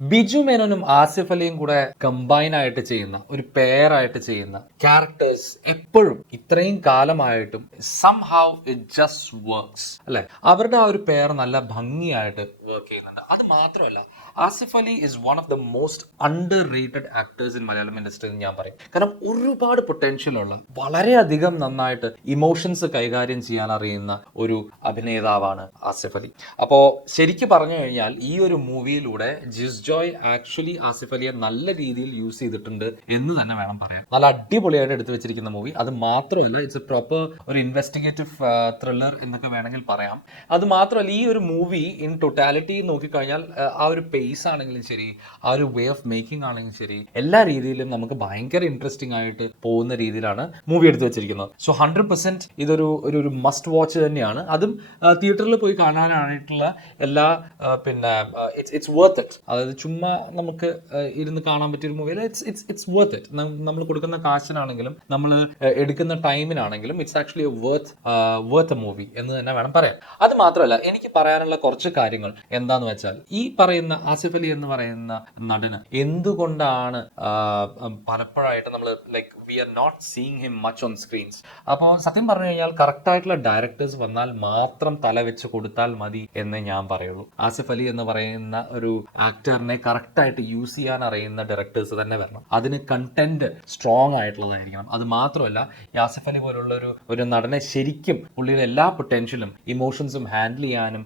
ബിജു മേനോനും ആസിഫ് അലിയും കൂടെ കമ്പൈൻ ആയിട്ട് ചെയ്യുന്ന ഒരു പെയർ ആയിട്ട് ചെയ്യുന്ന ക്യാരക്ടേഴ്സ് എപ്പോഴും ഇത്രയും കാലമായിട്ടും സംഹൗ ഇറ്റ് ജസ്റ്റ് വർക്ക്സ് അല്ലെ. അവരുടെ ആ ഒരു പെയർ നല്ല ഭംഗിയായിട്ട് വർക്ക് ചെയ്യുന്നുണ്ട്. അത് മാത്രമല്ല, Asif Ali is one of the most under rated actors in Malayalam industry എന്ന് ഞാൻ പറയും. കാരണം ഒരുപാട് പൊട്ടൻഷ്യൽ ഉള്ള, വളരെയധികം നന്നായിട്ട് ഇമോഷൻസ് കൈകാര്യം ചെയ്യാൻ അറിയുന്ന ഒരു അഭിനേതാവാണ് ആസിഫ് അലി. അപ്പോൾ ശരിക്കും പറഞ്ഞു കഴിഞ്ഞാൽ ഈ ഒരു മൂവിയിലൂടെ ജിസ് ജോയ് ആക്ച്വലി ആസിഫ് അലിയെ നല്ല രീതിയിൽ യൂസ് ചെയ്തിട്ടുണ്ട് എന്ന് തന്നെ വേണം പറയാൻ. നല്ല അടിപൊളിയായിട്ട് എടുത്തു വെച്ചിരിക്കുന്ന മൂവി. അത് മാത്രമല്ല, ഇറ്റ്സ് എ പ്രോപ്പർ ഒരു ഇൻവെസ്റ്റിഗേറ്റീവ് ത്രില്ലർ എന്നൊക്കെ വേണമെങ്കിൽ പറയാം. അത് മാത്രമല്ല, ഈ ഒരു മൂവി ഇൻ ടോട്ടാലിറ്റി നോക്കിക്കഴിഞ്ഞാൽ ആ ഒരു പേസ് ആണെങ്കിലും ശരി, ആ ഒരു വേ ഓഫ് മേക്കിംഗ് ആണെങ്കിലും ശരി, എല്ലാ രീതിയിലും നമുക്ക് ഭയങ്കര ഇൻട്രസ്റ്റിംഗ് ആയിട്ട് പോകുന്ന രീതിയിലാണ് മൂവി എടുത്തു വെച്ചിരിക്കുന്നത്. സോ 100% ഇതൊരു ഒരു മസ്റ്റ് വാച്ച് തന്നെയാണ്. അതും തിയേറ്ററിൽ പോയി കാണാനായിട്ടുള്ള എല്ലാ പിന്നെ ഇറ്റ്സ് വർത്ത് ഇറ്റ്. അതായത് ചുമ്മാ നമുക്ക് ഇരുന്ന് കാണാൻ പറ്റിയ ഒരു മൂവിയിൽ ഇറ്റ്സ് വർത്ത് ഇറ്റ്. നമ്മൾ കൊടുക്കുന്ന കാശിനാണെങ്കിലും നമ്മൾ എടുക്കുന്ന ടൈമിനാണെങ്കിലും it's actually worth a movie എന്ന് തന്നെ വേണം പറയാൻ. അത് മാത്രമല്ല, എനിക്ക് പറയാനുള്ള കുറച്ച് കാര്യങ്ങൾ എന്താന്ന് വെച്ചാൽ, ഈ പറയുന്ന ആസിഫ് അലി എന്ന് പറയുന്ന നടന് എന്തുകൊണ്ടാണ് പലപ്പോഴായിട്ട് നമ്മൾ like we are not seeing him much on screens. അപ്പോൾ സത്യം പറഞ്ഞു കഴിഞ്ഞാൽ കറക്റ്റ് ആയിട്ടുള്ള ഡയറക്ടേഴ്സ് വന്നാൽ മാത്രം തല വെച്ച് കൊടുത്താൽ മതി എന്ന് ഞാൻ പറയുള്ളൂ. ആസിഫ് അലി എന്ന് പറയുന്ന ഒരു ആക്ടറിനെ കറക്റ്റ് ആയിട്ട് യൂസ് ചെയ്യാൻ അറിയുന്ന ഡയറക്ടേഴ്സ് തന്നെ വരണം. അതിന് കണ്ടന്റ് സ്ട്രോങ് ആയിട്ടുള്ളതായിരിക്കണം. അത് മാത്രമല്ല, ആസിഫ് അലി പോലുള്ള ഒരു നടനെ ശരിക്കും പുള്ളിയുടെ എല്ലാ പൊട്ടൻഷ്യലും ഇമോഷൻസും ഹാൻഡിൽ ചെയ്യാനും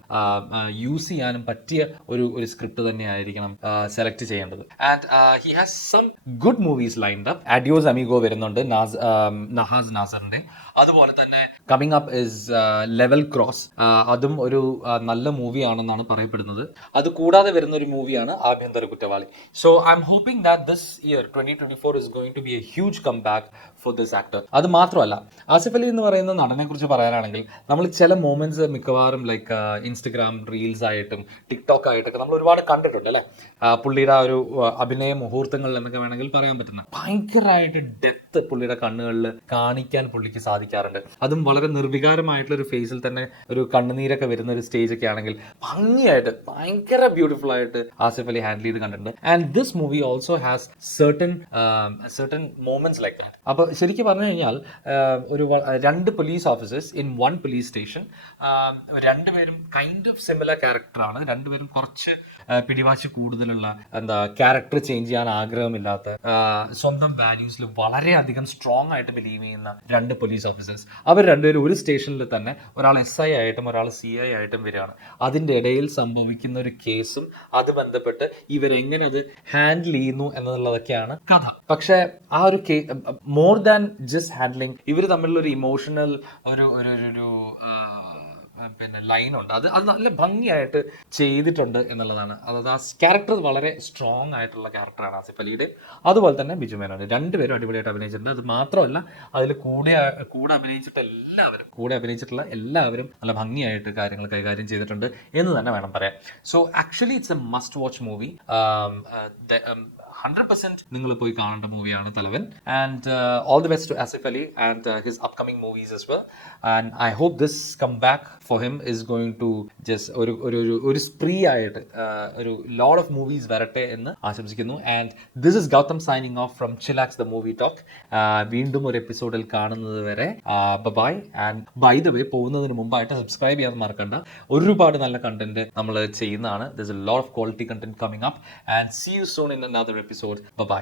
യൂസ് ചെയ്യാനും പറ്റിയ ഒരു സ്ക്രിപ്റ്റ് തന്നെ ആയിരിക്കണം സെലക്ട് ചെയ്യേണ്ടത്. And he has some good movies lined up. Adios Amigo വരുന്നുണ്ട് നഹാസ് നാസറിന്റെ. അതുപോലെ തന്നെ coming up is Level Cross. അതും ഒരു നല്ല മൂവിയാണെന്നാണ് പറയപ്പെടുന്നത്. അത് കൂടാതെ വരുന്ന ഒരു മൂവിയാണ് ആഭ്യന്തര കുറ്റവാളി. So I'm hoping that this year 2024 is going to be a huge comeback for this actor. അത് മാത്രമല്ല, ആസിഫ് അലി എന്ന് പറയുന്ന നടനെ കുറിച്ച് പറയാനാണെങ്കിൽ നമ്മൾ ചില മൊമെന്റ്സ് മിക്കവാറും ലൈക്ക് ഇൻസ്റ്റഗ്രാം റീൽസ് ആയിട്ടും ടിക്ടോക്ക് ആയിട്ടൊക്കെ നമ്മൾ ഒരുപാട് കണ്ടിട്ടുണ്ട് അല്ലെ. പുള്ളിയുടെ ആ ഒരു അഭിനയ മുഹൂർത്തങ്ങളിൽ എന്നൊക്കെ വേണമെങ്കിൽ പറയാൻ പറ്റുന്ന ഭയങ്കരമായിട്ട് ഡെപ്ത് പുള്ളിയുടെ കണ്ണുകളിൽ കാണിക്കാൻ പുള്ളിക്ക് സാധിക്കാറുണ്ട്. അതും വളരെ നിർവികാരമായിട്ടുള്ള ഒരു ഫേസിൽ തന്നെ ഒരു കണ്ണുനീരൊക്കെ വരുന്ന ഒരു സ്റ്റേജ് ഒക്കെ ആണെങ്കിൽ ഭംഗിയായിട്ട് ഭയങ്കര ബ്യൂട്ടിഫുൾ ആയിട്ട് ആസിഫ് അലി ഹാൻഡിൽ ചെയ്ത് കണ്ടിട്ടുണ്ട്. And this movie also has certain moments like that. അപ്പോൾ ശരിക്കും പറഞ്ഞു കഴിഞ്ഞാൽ ഒരു രണ്ട് police officers in one police station, രണ്ടുപേരും കൈൻഡ് ഓഫ് സിമിലർ ക്യാരക്ടറാണ്. രണ്ടുപേരും കുറച്ച് പിടിവാശി കൂടുതലുള്ള, ക്യാരക്ടർ ചേഞ്ച് ചെയ്യാൻ ആഗ്രഹമില്ലാത്ത, സ്വന്തം വാല്യൂസിൽ വളരെയധികം സ്ട്രോങ് ആയിട്ട് ബിലീവ് ചെയ്യുന്ന രണ്ട് പോലീസ് ഓഫീസേഴ്സ്. അവർ രണ്ടുപേരും ഒരു സ്റ്റേഷനിൽ തന്നെ, ഒരാൾ SI ആയിട്ടും ഒരാൾ CI ആയിട്ടും വരികയാണ്. അതിൻ്റെ ഇടയിൽ സംഭവിക്കുന്ന ഒരു കേസും അത് ബന്ധപ്പെട്ട് ഇവരെങ്ങനെ അത് ഹാൻഡിൽ ചെയ്യുന്നു എന്നുള്ളതൊക്കെയാണ് കഥ. പക്ഷെ ആ ഒരു മോർ ദാൻ ജസ്റ്റ് ഹാൻഡ്ലിങ്, ഇവർ തമ്മിലുള്ള ഒരു ഇമോഷണൽ ഒരു പിന്നെ ലൈനുണ്ട്. അത് നല്ല ഭംഗിയായിട്ട് ചെയ്തിട്ടുണ്ട് എന്നുള്ളതാണ്. അതായത് ആ ക്യാരക്ടർ വളരെ സ്ട്രോങ് ആയിട്ടുള്ള ക്യാരക്ടറാണ് ആസിഫ് അലിയുടെ. അതുപോലെ തന്നെ ബിജു മേനോന്റെ. രണ്ടുപേരും അടിപൊളിയായിട്ട് അഭിനയിച്ചിട്ടുണ്ട്. അത് മാത്രമല്ല, അതിൽ കൂടെ അഭിനയിച്ചിട്ടുള്ള എല്ലാവരും നല്ല ഭംഗിയായിട്ട് കാര്യങ്ങൾ കൈകാര്യം ചെയ്തിട്ടുണ്ട് എന്ന് തന്നെ വേണം പറയാൻ. So actually it's a must watch movie. 100% നിങ്ങൾ പോയി കാണേണ്ട മൂവിയാണ് Thalavan. And all the best to Asif Ali and his upcoming movies as well. And I hope this comeback for him is going to just ഒരു സ്പ്രീ ആയിട്ട് ഒരു ലോട്ട് ഓഫ് മൂവീസ് വരട്ടെ എന്ന് ആശംസിക്കുന്നു. And this is Gautham signing off from Chillax the movie talk. വീണ്ടും ഒരു എപ്പിസോഡിൽ കാണുന്നത് വരെ bye. And by the way, പോകുന്നതിന് മുമ്പായിട്ട് സബ്സ്ക്രൈബ് ചെയ്യാൻ മറക്കണ്ട. ഒരുപാട് നല്ല കണ്ടന്റ് നമ്മൾ ചെയ്യുന്നതാണ്. There's a lot of quality content coming up, and see you soon in another episode. Bye bye.